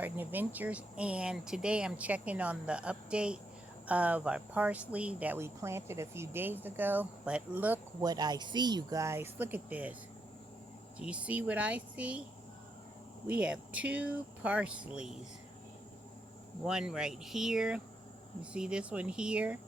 Garden Adventures, and today I'm checking on the update of our parsley that we planted a few days ago. But look what I see, you guys. Look at this. Do you see what I see? We have two parsleys. One right here. You see this one here?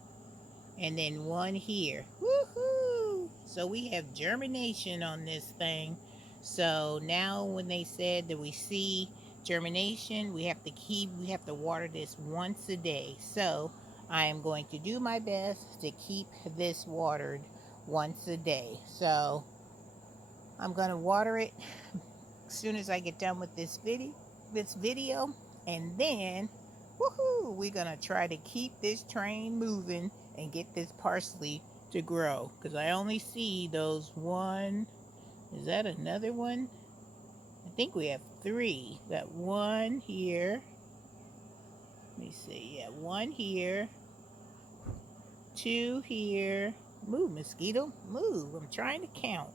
And then one here. Woohoo! So we have germination on this thing. So now when they said that we see germination, we have to water this once a day. So I am going to do my best to keep this watered once a day. So I'm going to water it as soon as I get done with this video, and then woohoo, we're going to try to keep this train moving and get this parsley to grow, because I only see those one. Is that another one? I think we have three. Got one here. Let me see. Yeah, one here, two here. Move, mosquito, move. I'm trying to count.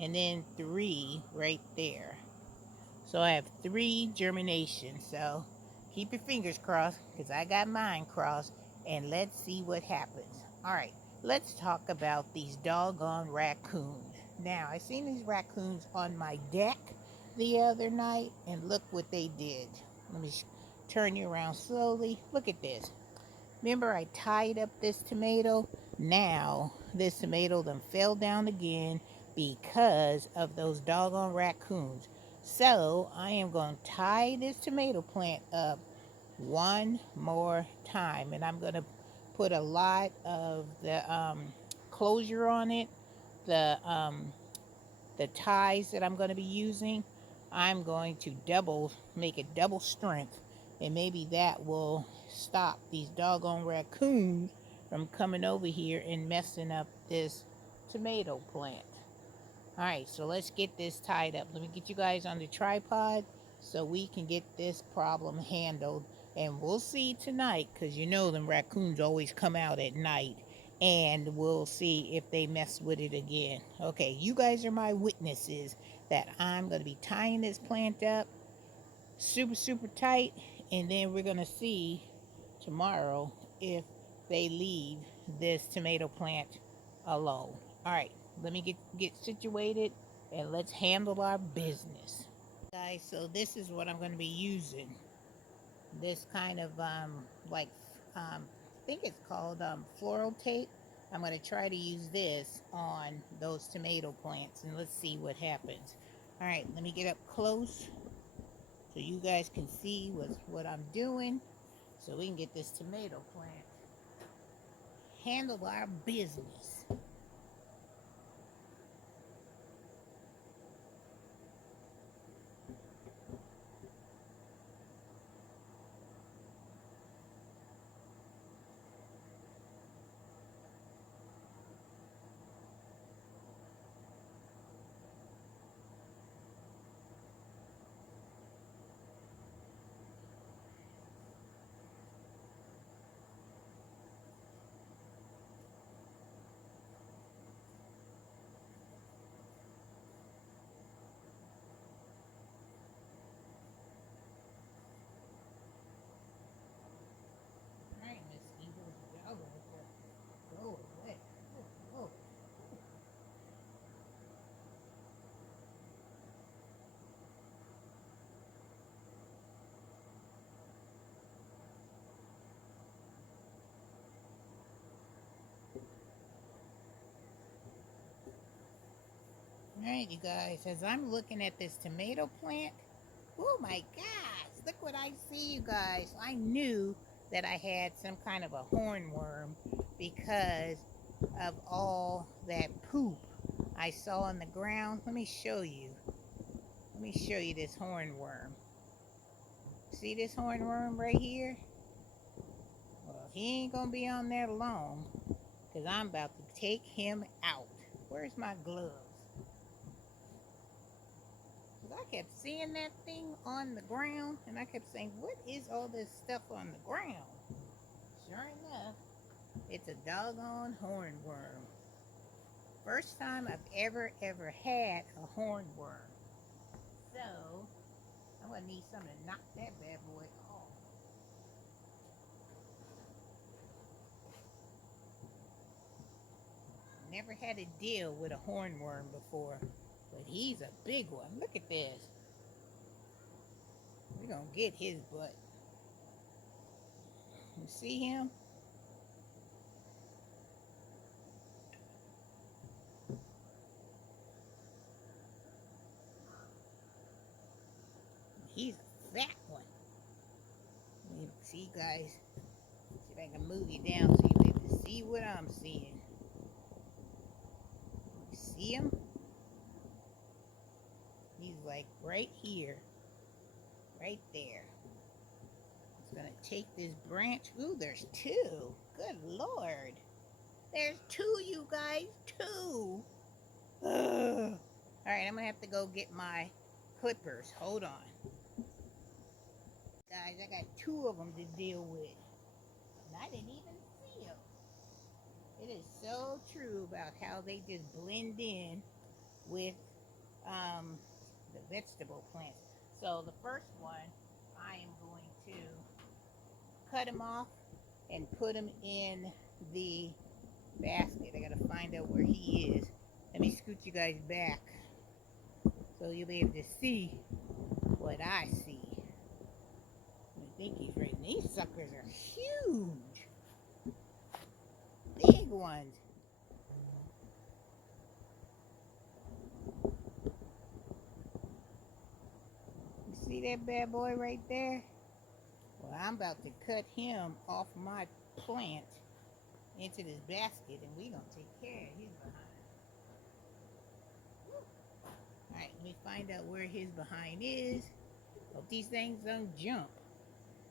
And then three right there. So I have three germinations. So keep your fingers crossed, because I got mine crossed. And let's see what happens. All right, let's talk about these doggone raccoons. Now, I seen these raccoons on my deck the other night, and look what they did. Let me turn you around slowly. Look at this. Remember I tied up this tomato? Now, this tomato done fell down again because of those doggone raccoons. So, I am going to tie this tomato plant up one more time. And I'm going to put a lot of the closure on it. The ties that I'm going to be using, I'm going to make it double strength, and maybe that will stop these doggone raccoons from coming over here and messing up this tomato plant. All right, so let's get this tied up. Let me get you guys on the tripod so we can get this problem handled, and we'll see tonight, because you know them raccoons always come out at night, and we'll see if they mess with it again. Okay, you guys are my witnesses that I'm going to be tying this plant up super tight, and then we're going to see tomorrow if they leave this tomato plant alone. All right, let me get situated, and let's handle our business. Guys, so this is what I'm going to be using. This kind of like I think it's called floral tape. I'm going to try to use this on those tomato plants, and let's see what happens. All right, let me get up close so you guys can see what I'm doing, so we can get this tomato plant handle our business. All right, mosquitoes, y'all gonna go away. Oh, all right, you guys, as I'm looking at this tomato plant, oh my gosh, look what I see, you guys. I knew that I had some kind of a hornworm because of all that poop I saw on the ground. Let me show you. Let me show you this hornworm. See this hornworm right here? Well, he ain't gonna be on there long, because I'm about to take him out. Where's my gloves? Because I kept seeing that thing on the ground, and I kept saying, what is all this stuff on the ground? Sure enough, it's a doggone hornworm. First time I've ever had a hornworm. So, I'm gonna need something to knock that bad boy off. Never had to deal with a hornworm before, but he's a big one. Look at this. We're gonna get his butt. You see him? He's a fat one. See, guys, see if I can move you down so you'll be able to see what I'm seeing. You see him? He's like right here, right there. He's gonna take this branch. Ooh, there's two. Good Lord. There's two, you guys, two. Ugh. All right, I'm gonna have to go get my clippers. Hold on. Guys, I got two of them to deal with. And I didn't even see them. It is so true about how they just blend in with the vegetable plants. So the first one, I am going to cut him off and put him in the basket. I gotta find out where he is. Let me scoot you guys back so you'll be able to see what I see. I think he's right. These suckers are huge. Big ones. You see that bad boy right there? Well, I'm about to cut him off my plant into this basket, and we're going to take care of his behind. All right, let me find out where his behind is. Hope these things don't jump.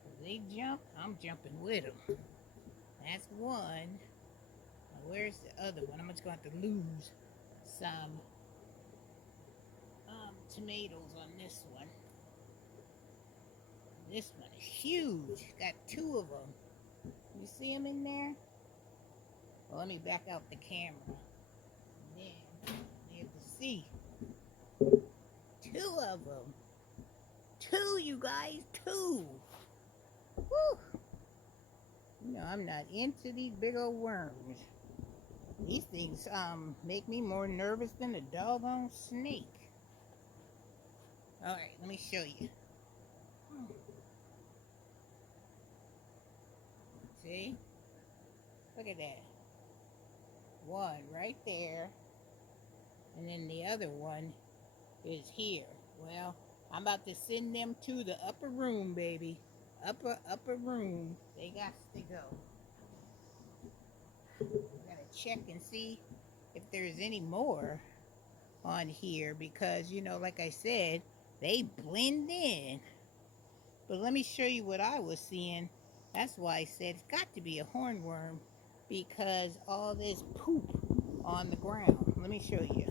If they jump, I'm jumping with them. That's one. Now, where's the other one? I'm just going to have to lose some tomatoes on this one. This one is huge. Got two of them. You see them in there? Well, let me back out the camera. And then you have to see. Two of them. Two, you guys. Two. Woo. You know, I'm not into these big old worms. These things make me more nervous than a doggone snake. All right, let me show you. See? Look at that. One right there. And then the other one is here. Well, I'm about to send them to the upper room, baby. Upper room. They got to go. I gotta check and see if there's any more on here because, you know, like I said, they blend in. But let me show you what I was seeing. That's why I said it's got to be a hornworm because all this poop on the ground. Let me show you.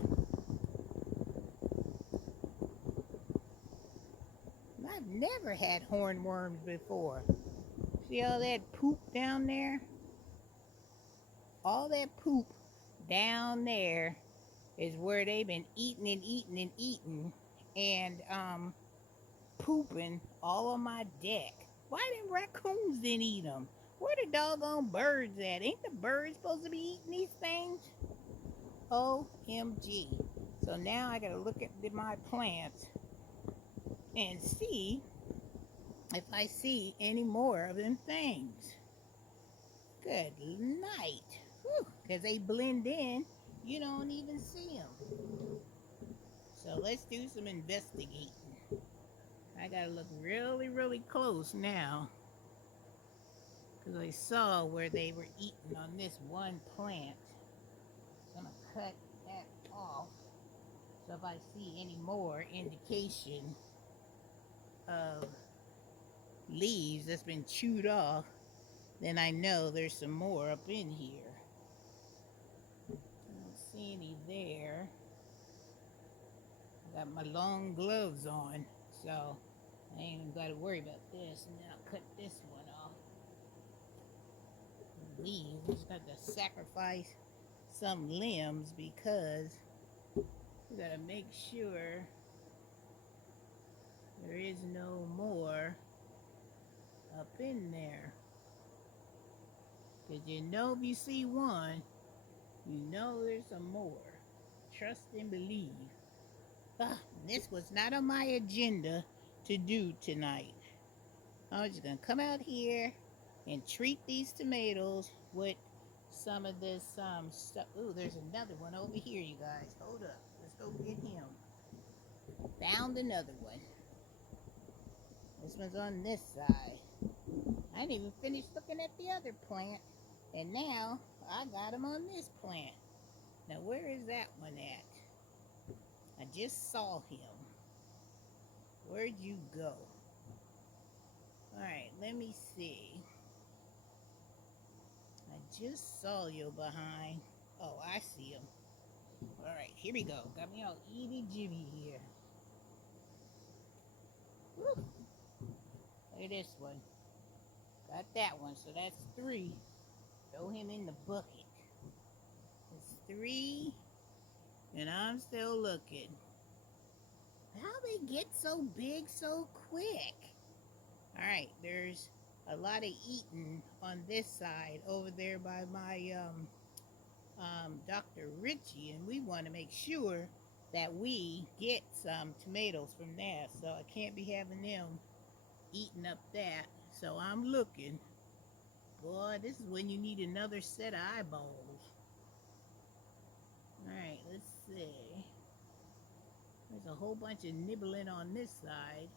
I've never had hornworms before. See all that poop down there? All that poop down there is where they've been eating and eating and eating and pooping all on my deck. Why them raccoons didn't eat them? Where the doggone birds at? Ain't the birds supposed to be eating these things? OMG. So now I gotta look at my plants and see if I see any more of them things. Good night. Because they blend in, you don't even see them. So let's do some investigating. I gotta look really, really close now. Because I saw where they were eating on this one plant. So I'm gonna cut that off. So if I see any more indication of leaves that's been chewed off, then I know there's some more up in here. I don't see any there. I got my long gloves on, so I ain't even got to worry about this. And then I'll cut this one off. Leaves, just got to sacrifice some limbs because we got to make sure There is no more up in there. Because you know if you see one, you know there's some more. Trust and believe. This was not on my agenda to do tonight. I was just going to come out here and treat these tomatoes with some of this stuff. Ooh, there's another one over here, you guys. Hold up. Let's go get him. Found another one. This one's on this side. I didn't even finish looking at the other plant. And now I got him on this plant. Now where is that one at? I just saw him. Where'd you go? Alright, let me see. I just saw you behind. Oh, I see him. Alright, here we go. Got me all itty jimmy here. Woo. Look at this one. Got that one, so that's 3. Throw him in the bucket. It's 3, and I'm still looking. How they get so big so quick? Alright, there's a lot of eating on this side over there by my Dr. Richie, and we want to make sure that we get some tomatoes from there, so I can't be having them eating up that. So I'm looking. Boy, this is when you need another set of eyeballs. Alright, let's see. There's a whole bunch of nibbling on this side,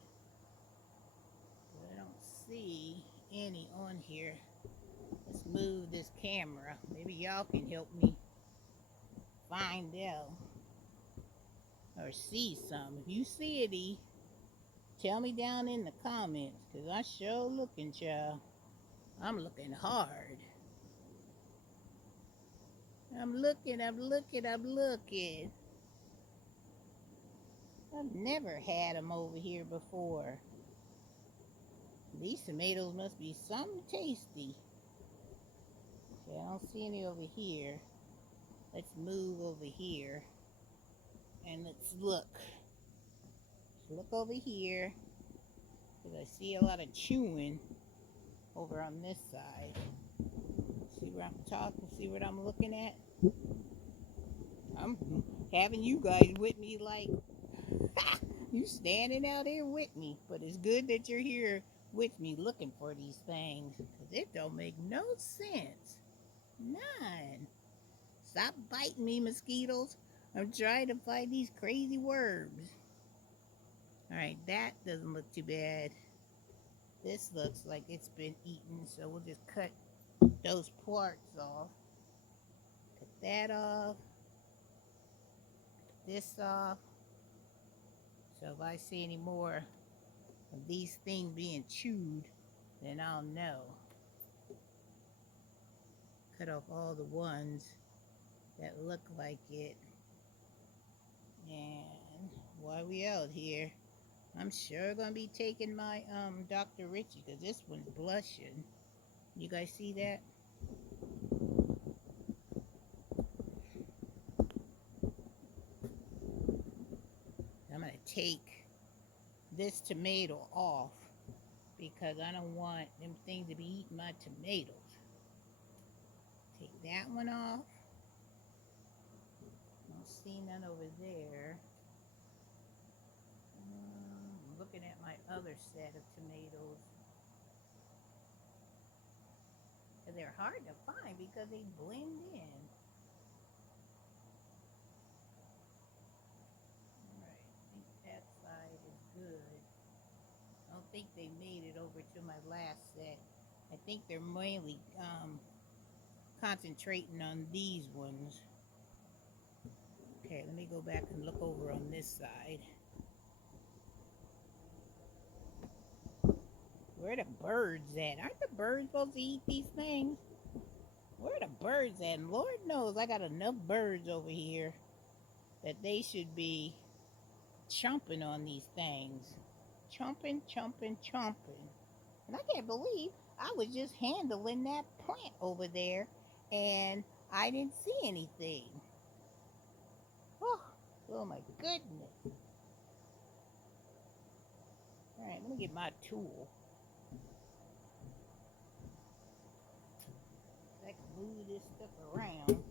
but I don't see any on here. Let's move this camera. Maybe y'all can help me find out or see some. If you see it, tell me down in the comments, because I sure looking, child. I'm looking hard. I'm looking. I've never had them over here before. These tomatoes must be something tasty. Okay, I don't see any over here. Let's move over here and let's look. Look over here, because I see a lot of chewing over on this side. See where I'm talking? See what I'm looking at? I'm having you guys with me like, you standing out here with me. But it's good that you're here with me looking for these things, because it don't make no sense. None. Stop biting me, mosquitoes. I'm trying to find these crazy worms. Alright, that doesn't look too bad. This looks like it's been eaten, so we'll just cut those parts off. Cut that off. Cut this off. So if I see any more of these things being chewed, then I'll know. Cut off all the ones that look like it. And while we out here, I'm sure gonna be taking my Dr. Richie, because this one's blushing. You guys see that? I'm gonna take this tomato off because I don't want them things to be eating my tomatoes. Take that one off. Don't see none over there. I'm looking at my other set of tomatoes. And they're hard to find because they blend in. Alright, I think that side is good. I don't think they made it over to my last set. I think they're mainly concentrating on these ones. Okay, let me go back and look over on this side. Where are the birds at? Aren't the birds supposed to eat these things? Where are the birds at? And Lord knows I got enough birds over here that they should be chomping on these things. Chomping, chomping, chomping. And I can't believe I was just handling that plant over there and I didn't see anything. Oh my goodness. Alright, let me get my tool. I can move this stuff around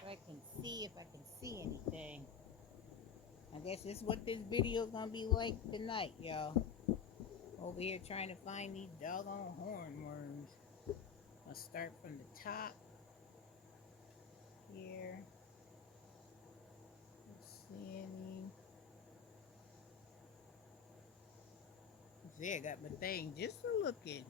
so I can see if I can see anything. I guess this is what this video is gonna be like tonight, y'all. Over here trying to find these doggone hornworms. I'll start from the top here. Don't see any. See, I got my thing just to look at.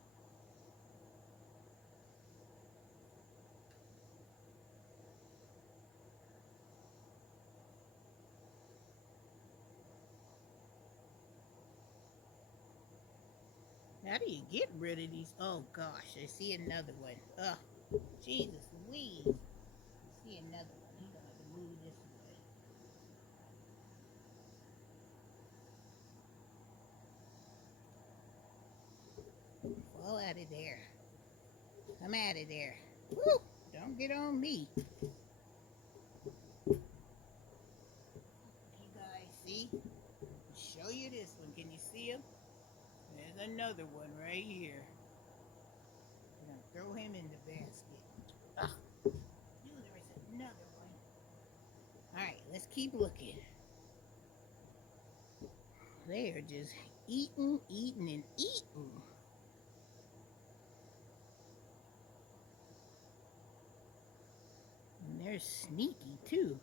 How do you get rid of these? Oh gosh, I see another one. Oh, Jesus Louise. I see another one. I'm gonna have to move this way. Fall out of there. Come out of there. Woo! Don't get on me. You guys see? I'll show you this one. Can you see him? There's another one right here. I'm gonna throw him in the basket. Ah, knew there was another one. Alright, let's keep looking. They are just eating, eating, and eating. And they're sneaky too.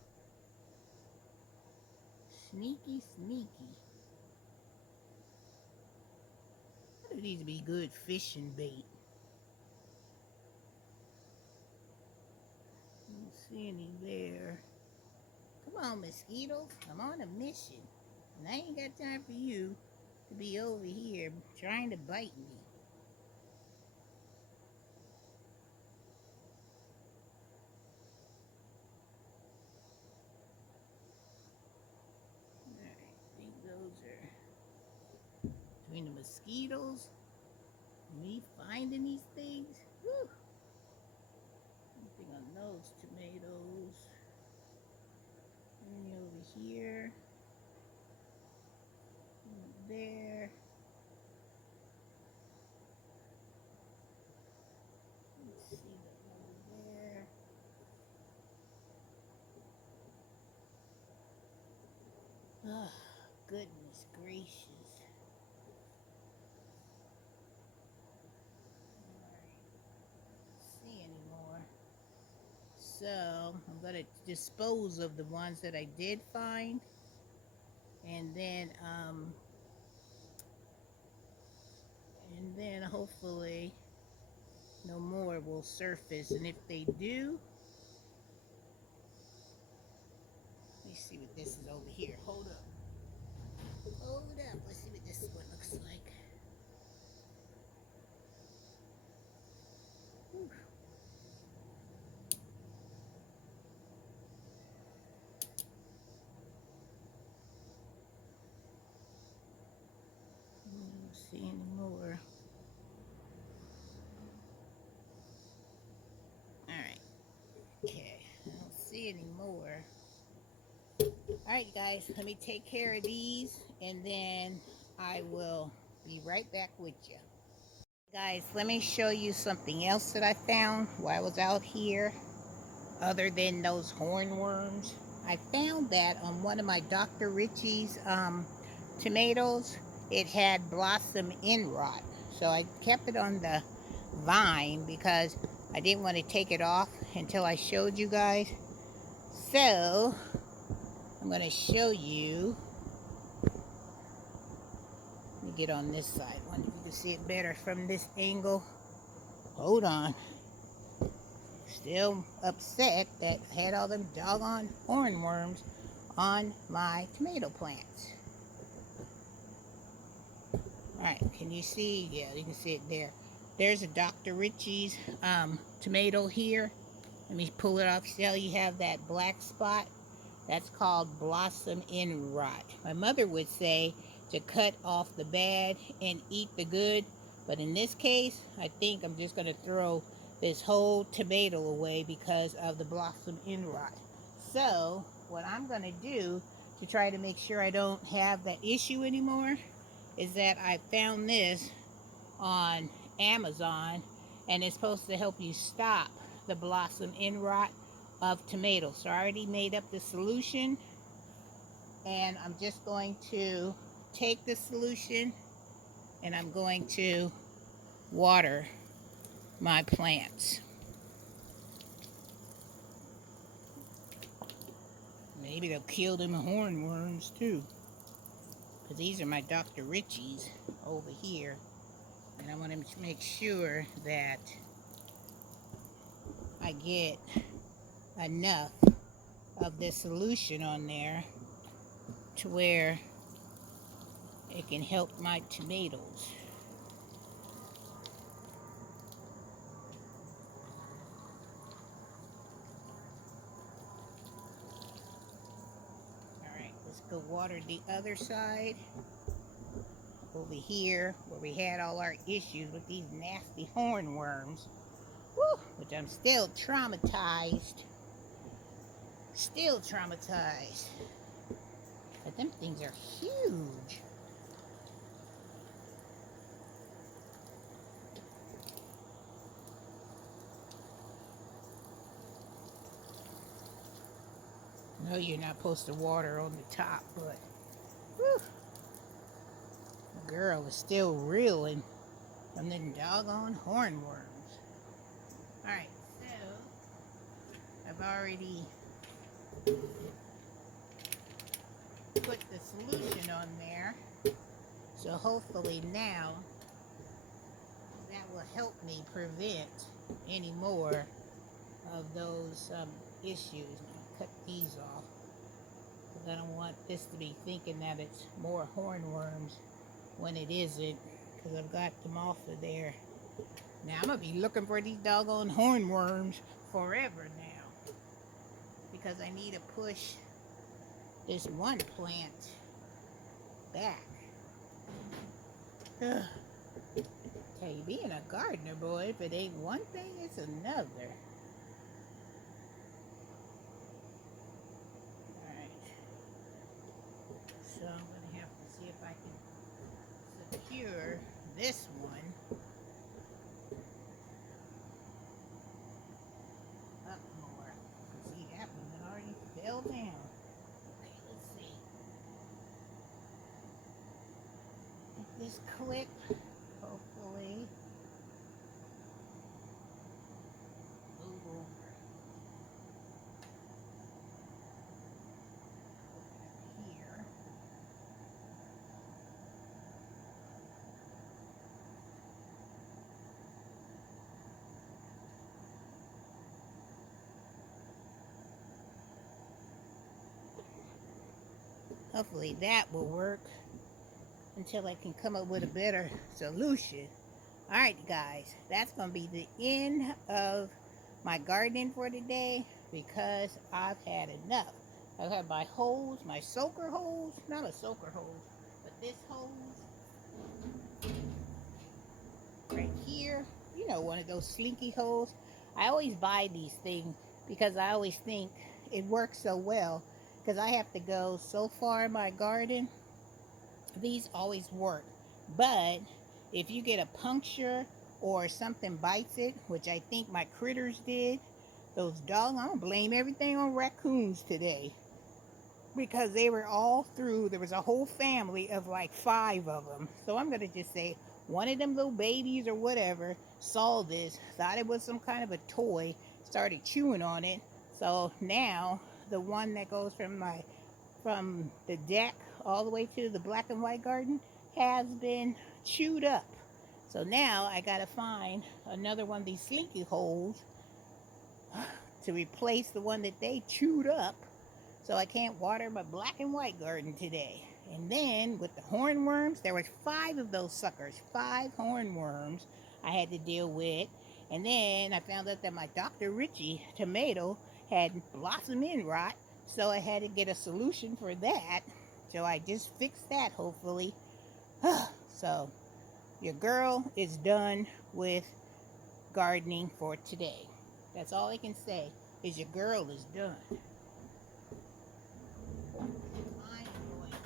Sneaky, sneaky. These would be good fishing bait. Don't see any there. Come on, mosquitoes. I'm on a mission. And I ain't got time for you to be over here trying to bite me. Alright, I think those are between the mosquitoes, me finding these things. Whew. Anything on those tomatoes. Any over here. There. Let's see that over there. Oh, goodness gracious. Alright. See anymore. So I'm gonna dispose of the ones that I did find. And then hopefully no more will surface, and if they do, let me see what this is over here. Hold up, let's see what this one looks like. Whew. I don't see any more. Alright, okay, I don't see any more. Alright guys, let me take care of these and then I will be right back with you. Guys, let me show you something else that I found while I was out here other than those hornworms. I found that on one of my Dr. Ritchie's tomatoes, it had blossom end rot. So I kept it on the vine because I didn't want to take it off until I showed you guys. So I'm going to show you. Let me get on this side. I wonder if you can see it better from this angle. Hold on. Still upset that I had all them doggone hornworms on my tomato plants. Alright, can you see? Yeah, you can see it there. There's a Dr. Ritchie's tomato here. Let me pull it off. See how you have that black spot? That's called blossom end rot. My mother would say to cut off the bad and eat the good. But in this case, I think I'm just going to throw this whole tomato away because of the blossom end rot. So what I'm going to do to try to make sure I don't have that issue anymore, is that I found this on Amazon, and it's supposed to help you stop the blossom end rot of tomatoes. So I already made up the solution, and I'm just going to take the solution and I'm going to water my plants. Maybe they'll kill them hornworms too, because these are my Dr. Ritchies over here, and I want to make sure that I get enough of this solution on there to where it can help my tomatoes. Alright, let's go water the other side. Over here, where we had all our issues with these nasty hornworms. Woo! Which I'm still traumatized. Still traumatized. But them things are huge. No, you're not supposed to water on the top, but whew, the girl is still reeling from them doggone hornworms. Alright, so I've already put the solution on there, so hopefully now that will help me prevent any more of those issues. Cut these off, because I don't want this to be thinking that it's more hornworms when it isn't, because I've got them off of there. Now I'm going to be looking for these doggone hornworms forever now, because I need to push this one plant back. Ugh. Tell you, being a gardener, boy, if it ain't one thing, it's another. So I'm going to have to see if I can secure this one up more. See, that one already fell down. Okay, let's see. Get this clip, hopefully. Move over. Here. Hopefully that will work until I can come up with a better solution. Alright guys, that's going to be the end of my gardening for today, because I've had enough. I've had my hose, my soaker hose, not a soaker hose, but this hose right here, you know, one of those slinky hose. I always buy these things because I always think it works so well, because I have to go so far in my garden. These always work, but if you get a puncture or something bites it, which I think my critters did, those dogs, I'm gonna blame everything on raccoons today, because they were all through. There was a whole family of like 5 of them. So I'm gonna just say one of them little babies or whatever saw this, thought it was some kind of a toy, started chewing on it. So now the one that goes from the deck all the way to the black and white garden has been chewed up. So now I gotta find another one of these slinky holes to replace the one that they chewed up, so I can't water my black and white garden today. And then with the hornworms, there was 5 of those suckers, 5 hornworms I had to deal with. And then I found out that my Dr. Ritchie tomato had blossom end rot, so I had to get a solution for that. So I just fixed that, hopefully. So your girl is done with gardening for today. That's all I can say, is your girl is done. I'm going to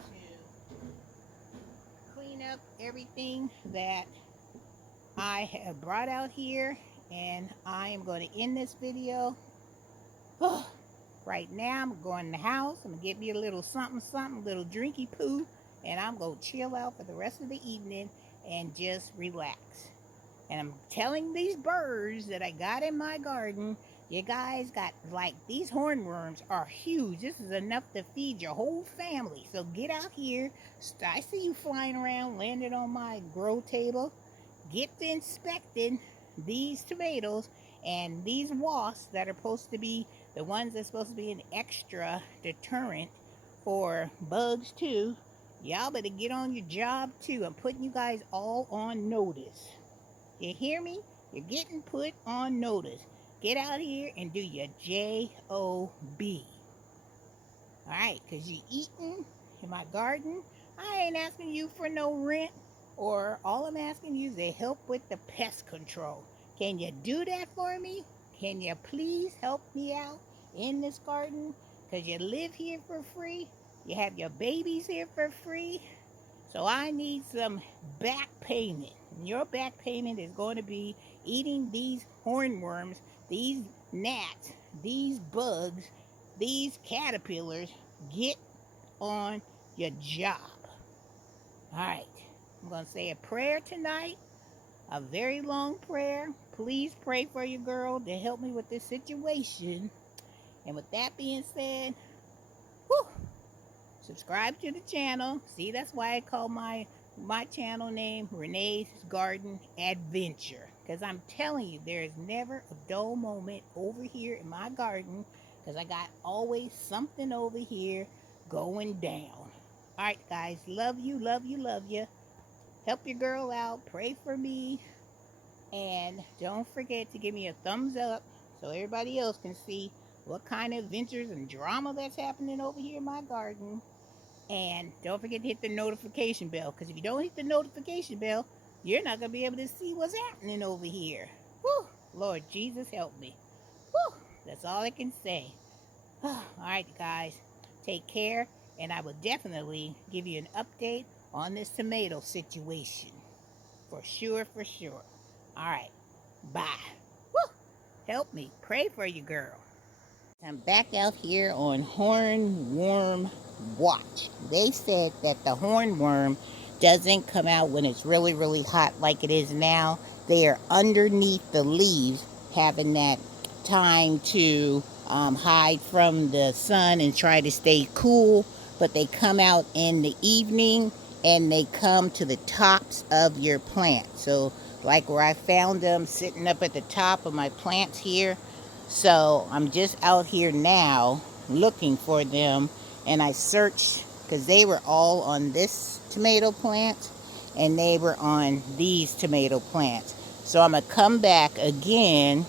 clean up everything that I have brought out here, and I am going to end this video. Right now, I'm going in the house. I'm going to get me a little something, something, little drinky poo, and I'm going to chill out for the rest of the evening and just relax. And I'm telling these birds that I got in my garden, you guys got, like, these hornworms are huge. This is enough to feed your whole family. So get out here. I see you flying around, landed on my grow table. Get to inspecting these tomatoes and these wasps that are supposed to be the ones that's supposed to be an extra deterrent for bugs too. Y'all better get on your job too. I'm putting you guys all on notice. You hear me? You're getting put on notice. Get out here and do your J-O-B. Alright, because you're eating in my garden. I ain't asking you for no rent, or all I'm asking you is to help with the pest control. Can you do that for me? Can you please help me out in this garden? Because you live here for free. You have your babies here for free. So I need some back payment. And your back payment is going to be eating these hornworms, these gnats, these bugs, these caterpillars. Get on your job. All right. I'm going to say a prayer tonight, a very long prayer. Please pray for your girl to help me with this situation. And with that being said, whew, subscribe to the channel. See, that's why I call my channel name Renee's Garden Adventure. Because I'm telling you, there is never a dull moment over here in my garden. Because I got always something over here going down. Alright guys, love you, love you, love you. Help your girl out. Pray for me. And don't forget to give me a thumbs up so everybody else can see what kind of adventures and drama that's happening over here in my garden. And don't forget to hit the notification bell, because if you don't hit the notification bell, you're not going to be able to see what's happening over here. Whew, Lord Jesus, help me. Whew, that's all I can say. All right, guys, take care, and I will definitely give you an update on this tomato situation. For sure, for sure. All right, bye. Woo, help me. Pray for you, girl. I'm back out here on hornworm watch. They said that the hornworm doesn't come out when it's really, really hot like it is now. They are underneath the leaves, having that time to hide from the sun and try to stay cool. But they come out in the evening, and they come to the tops of your plant. So like where I found them sitting up at the top of my plants here. So I'm just out here now looking for them, and I searched because they were all on this tomato plant and they were on these tomato plants. So I'm going to come back again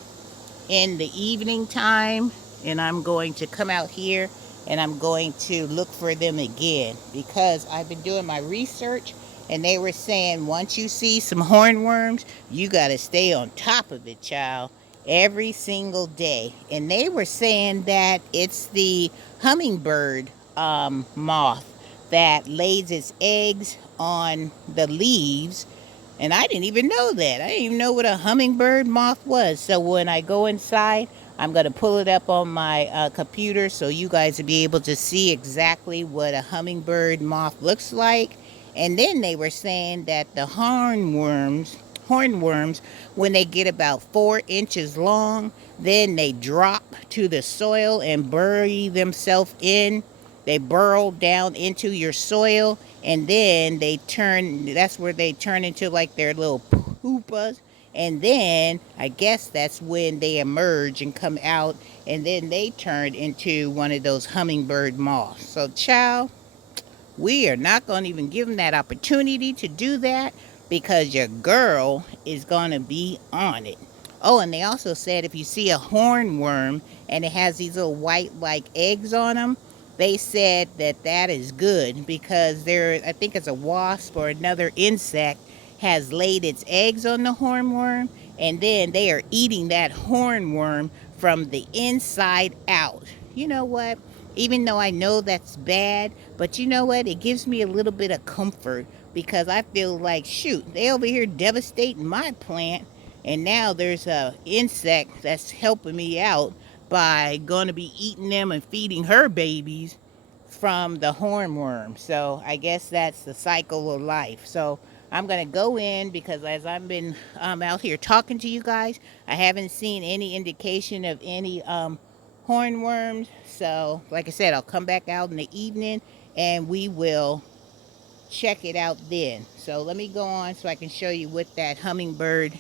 in the evening time, and I'm going to come out here and I'm going to look for them again, because I've been doing my research and they were saying once you see some hornworms, you got to stay on top of it, child, every single day. And they were saying that it's the hummingbird moth that lays its eggs on the leaves. And I didn't even know that. I didn't even know what a hummingbird moth was. So when I go inside, I'm going to pull it up on my computer so you guys will be able to see exactly what a hummingbird moth looks like. And then they were saying that the hornworms, when they get about 4 inches long, then they drop to the soil and bury themselves in. They burrow down into your soil, and then they turn, that's where they turn into like their little pupas. And then I guess that's when they emerge and come out, and then they turn into one of those hummingbird moths. So child, we are not going to even give them that opportunity to do that, because your girl is going to be on it. Oh, and they also said if you see a hornworm and it has these little white like eggs on them, they said that that is good, because there, I think it's a wasp or another insect has laid its eggs on the hornworm, and then they are eating that hornworm from the inside out. You know what? Even though I know that's bad, but you know what? It gives me a little bit of comfort because I feel like, shoot, they over here devastating my plant, and now there's a insect that's helping me out by going to be eating them and feeding her babies from the hornworm. So I guess that's the cycle of life. So I'm gonna go in because as I've been out here talking to you guys, I haven't seen any indication of any hornworms. So like I said, I'll come back out in the evening and we will check it out then. So let me go on so I can show you what that hummingbird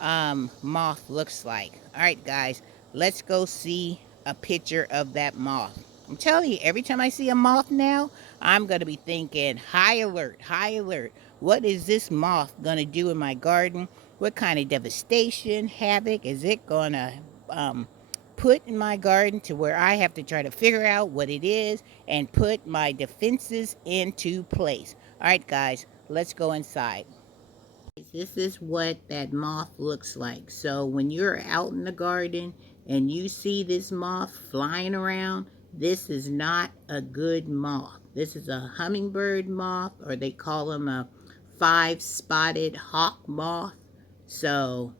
moth looks like. All right, guys, let's go see a picture of that moth. I'm telling you, every time I see a moth now, I'm going to be thinking, high alert, high alert. What is this moth going to do in my garden? What kind of devastation, havoc is it going to put in my garden to where I have to try to figure out what it is and put my defenses into place? All right, guys, let's go inside. This is what that moth looks like. So when you're out in the garden and you see this moth flying around, this is not a good moth. This is a hummingbird moth, or they call them a five-spotted hawk moth. So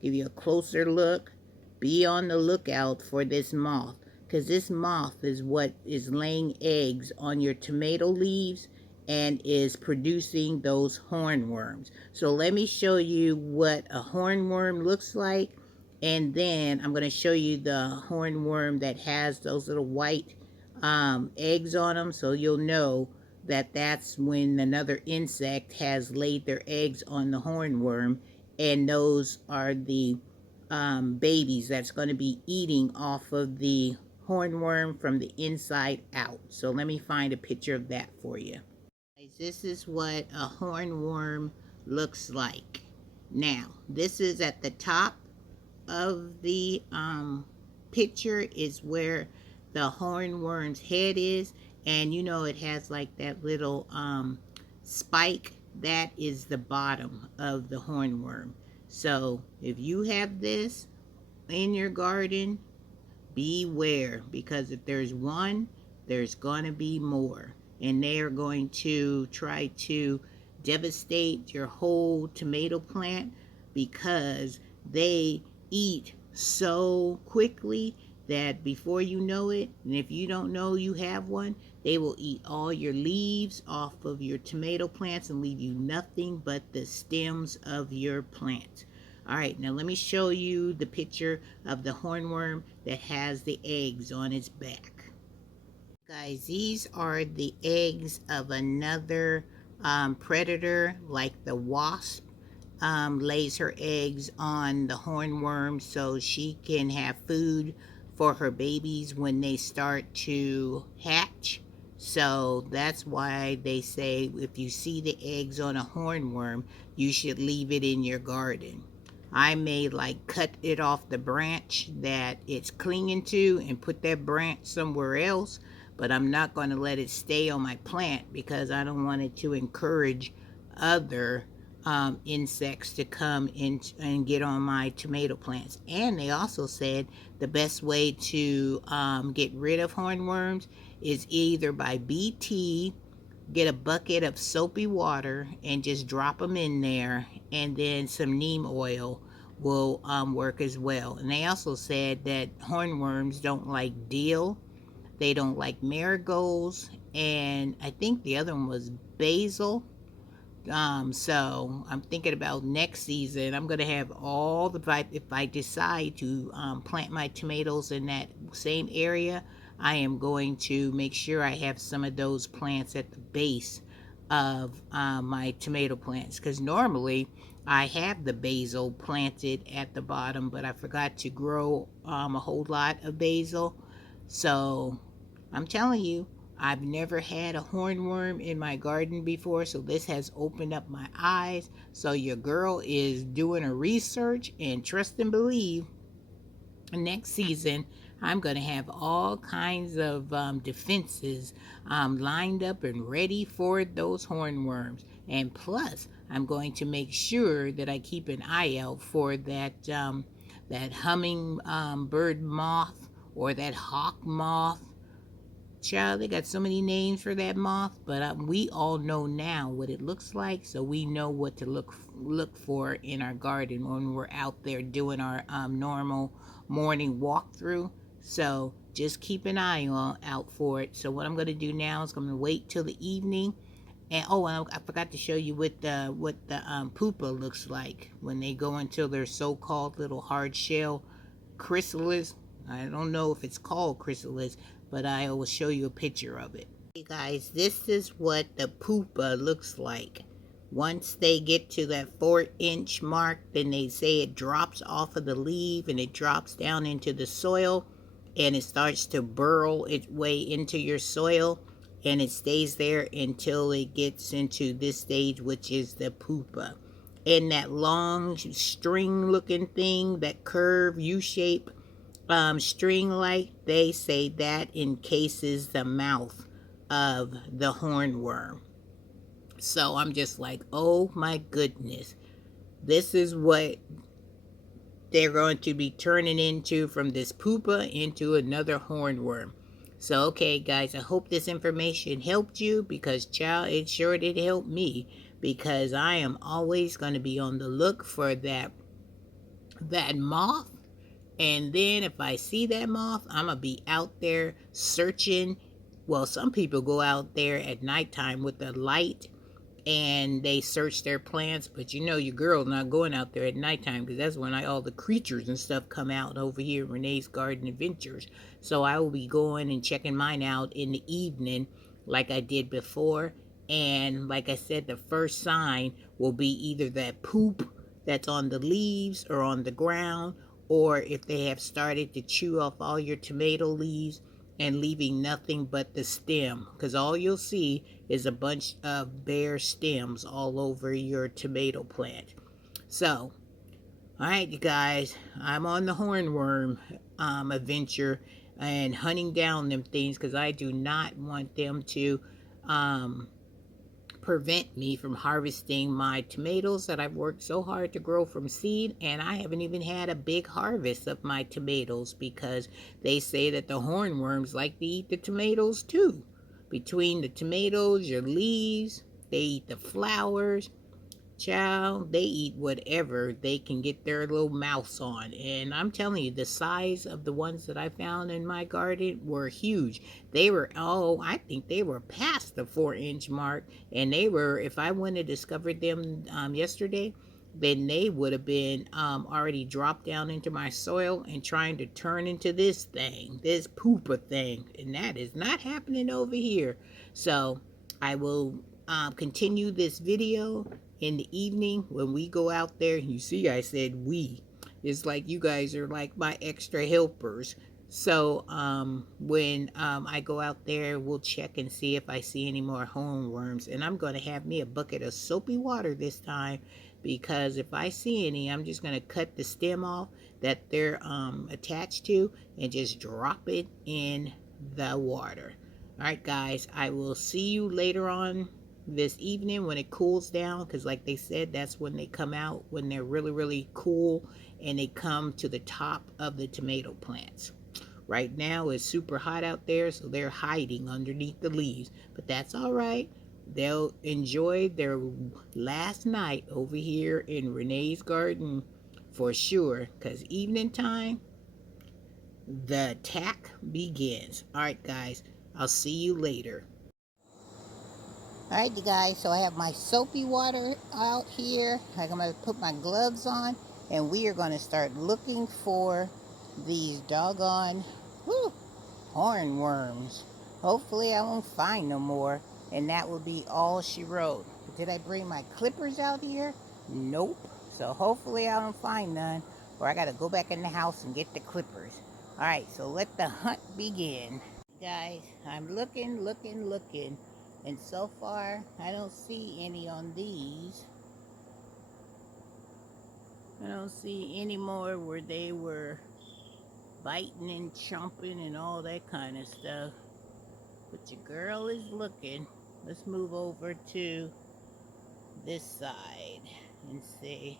give you a closer look. Be on the lookout for this moth, because this moth is what is laying eggs on your tomato leaves and is producing those hornworms. So let me show you what a hornworm looks like, and then I'm going to show you the hornworm that has those little white eggs on them, so you'll know that that's when another insect has laid their eggs on the hornworm, and those are the babies that's going to be eating off of the hornworm from the inside out. So let me find a picture of that for you. This is what a hornworm looks like. Now, this is at the top of the picture is where the hornworm's head is, and you know it has like that little spike. That is the bottom of the hornworm. So if you have this in your garden, beware, because if there's one, there's going to be more, and they are going to try to devastate your whole tomato plant because they eat so quickly that before you know it, and if you don't know you have one, they will eat all your leaves off of your tomato plants and leave you nothing but the stems of your plant. All right, now let me show you the picture of the hornworm that has the eggs on its back. Guys, these are the eggs of another predator, like the wasp. Lays her eggs on the hornworm so she can have food for her babies when they start to hatch. So that's why they say if you see the eggs on a hornworm, you should leave it in your garden. I may like cut it off the branch that it's clinging to and put that branch somewhere else, but I'm not going to let it stay on my plant because I don't want it to encourage other insects to come in and get on my tomato plants. And they also said the best way to get rid of hornworms is either by BT, get a bucket of soapy water and just drop them in there, and then some neem oil will work as well. And they also said that hornworms don't like dill, they don't like marigolds, and I think the other one was basil. So I'm thinking about next season. I'm gonna have all the, if I decide to plant my tomatoes in that same area, I am going to make sure I have some of those plants at the base of my tomato plants, because normally I have the basil planted at the bottom, but I forgot to grow a whole lot of basil. So I'm telling you, I've never had a hornworm in my garden before, so this has opened up my eyes. So your girl is doing her research, and trust and believe, next season I'm going to have all kinds of defenses lined up and ready for those hornworms. And plus, I'm going to make sure that I keep an eye out for that that humming bird moth or that hawk moth, Child, they got so many names for that moth, but we all know now what it looks like, so we know what to look for in our garden when we're out there doing our normal morning walkthrough. So just keep an eye out for it. So what I'm going to do now is I'm going to wait till the evening. And oh, and I forgot to show you what the pupa looks like when they go into their so-called little hard shell chrysalis. I don't know if it's called chrysalis, but I will show you a picture of it. Hey guys, this is what the pupa looks like. Once they get to that 4-inch mark, then they say it drops off of the leaf and it drops down into the soil and it starts to burrow its way into your soil, and it stays there until it gets into this stage, which is the pupa. And that long string looking thing, that curve U-shape string like, they say that encases the mouth of the hornworm. So I'm just like, oh my goodness, this is what they're going to be turning into, from this pupa into another hornworm. So okay guys, I hope this information helped you, because child, it sure did help me, because I am always going to be on the look for that moth. And then if I see that moth, I'm going to be out there searching. Well, some people go out there at nighttime with the light and they search their plants, but you know your girl's not going out there at nighttime, because that's when all the creatures and stuff come out over here, Renee's Garden Adventures. So I will be going and checking mine out in the evening like I did before. And like I said, the first sign will be either that poop that's on the leaves or on the ground, or if they have started to chew off all your tomato leaves and leaving nothing but the stem, because all you'll see is a bunch of bare stems all over your tomato plant. So, all right, you guys, I'm on the hornworm adventure and hunting down them things, because I do not want them to prevent me from harvesting my tomatoes that I've worked so hard to grow from seed. And I haven't even had a big harvest of my tomatoes, because they say that the hornworms like to eat the tomatoes too. Between the tomatoes, your leaves, they eat the flowers. Child, they eat whatever they can get their little mouths on. And I'm telling you, the size of the ones that I found in my garden were huge. They were, oh, I think they were past the 4-inch mark. And they were, if I wouldn't have discovered them yesterday, then they would have been already dropped down into my soil and trying to turn into this thing, this pooper thing. And that is not happening over here. So I will continue this video in the evening when we go out there. You see, I said we. It's like you guys are like my extra helpers. So when I go out there, we'll check and see if I see any more hornworms. And I'm going to have me a bucket of soapy water this time, because if I see any, I'm just going to cut the stem off that they're attached to and just drop it in the water. All right, guys, I will see you later on this evening when it cools down, because like they said, that's when they come out, when they're really cool, and they come to the top of the tomato plants. Right now it's super hot out there, so they're hiding underneath the leaves, but that's all right. They'll enjoy their last night over here in Renee's garden for sure, because evening time, the attack begins. All right, guys, I'll see you later. Alright you guys, so I have my soapy water out here. I'm going to put my gloves on, and we are going to start looking for these doggone hornworms. Hopefully I won't find no more, and that will be all she wrote. Did I bring my clippers out here? Nope. So hopefully I don't find none, or I got to go back in the house and get the clippers. Alright, so let the hunt begin. Guys, I'm looking. And so far, I don't see any on these. I don't see any more where they were biting and chomping and all that kind of stuff. But your girl is looking. Let's move over to this side and see.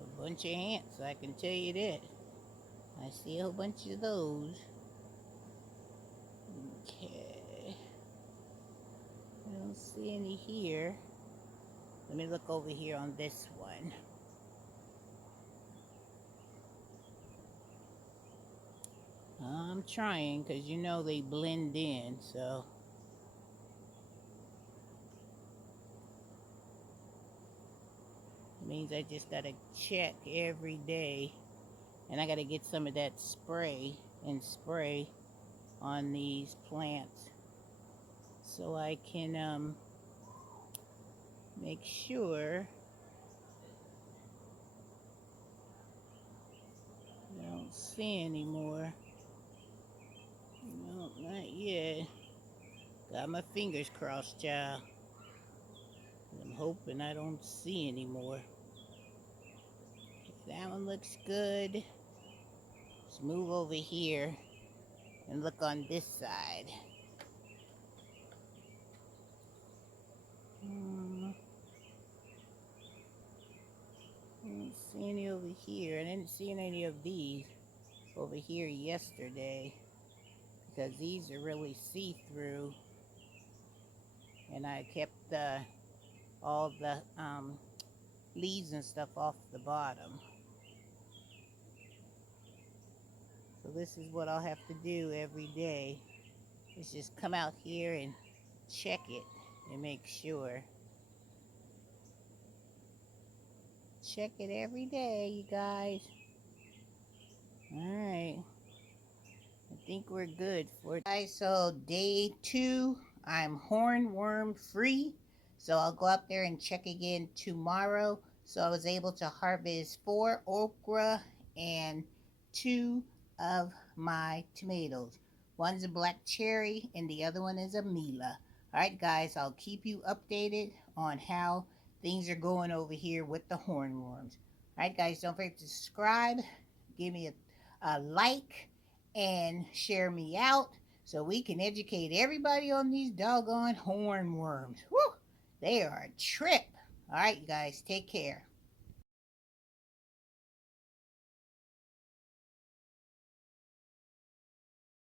A bunch of ants, I can tell you that. I see a whole bunch of those. Okay. I don't see any here. Let me look over here on this one. I'm trying, because you know they blend in, so. It means I just gotta check every day. And I gotta get some of that spray and spray on these plants so I can make sure I don't see anymore. No, not yet. Got my fingers crossed, child. I'm hoping I don't see anymore. If that one looks good, let's move over here and look on this side. I didn't see any over here. I didn't see any of these over here yesterday because these are really see-through, and I kept all the leaves and stuff off the bottom. So this is what I'll have to do every day, is just come out here and check it and make sure. Check it every day, you guys. Alright, I think we're good for guys. So day 2, I'm hornworm free. So I'll go out there and check again tomorrow. So I was able to harvest 4 okra and 2 of my tomatoes. One's a black cherry and the other one is a Mila. Alright guys, I'll keep you updated on how things are going over here with the hornworms. Alright guys, don't forget to subscribe. Give me a like and share me out so we can educate everybody on these doggone hornworms. Woo! They are a trip. All right, you guys, take care.